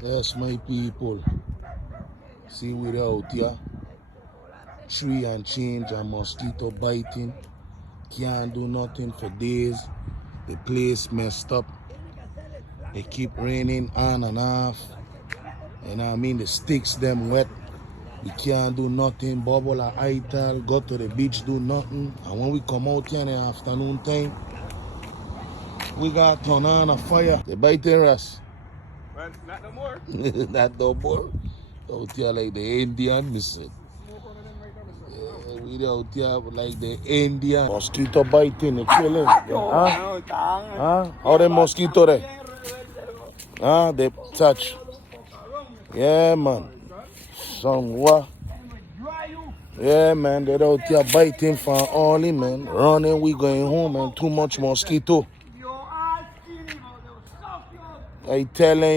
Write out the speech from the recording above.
Yes, my people. See we out here. Tree and change and mosquito biting. Can't do nothing for days. The place messed up. It keep raining on and off. You know what I mean? The sticks them wet. We can't do nothing. Bubble or ital. Go to the beach, do nothing. And when we come out here in the afternoon time, we got turn on a fire. They biting us. Well, not no more. Not no more. Out here like the Indian missing. Smoke one of them right now, Yeah, we out here like the Indian. Mosquito biting, they killing. Huh? Huh? How the mosquito there? Huh? They touch. Yeah, man. Some what? Yeah, man. They're out here biting for only, man. Running, we going home, and too much mosquito. I telling